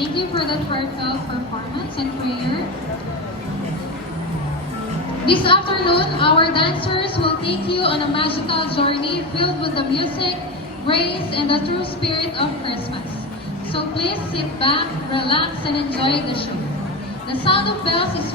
Thank you for that heartfelt performance and prayer. This afternoon, our dancers will take you on a magical journey filled with the music, grace, and the true spirit of Christmas. So please sit back, relax, and enjoy the show. The sound of bells is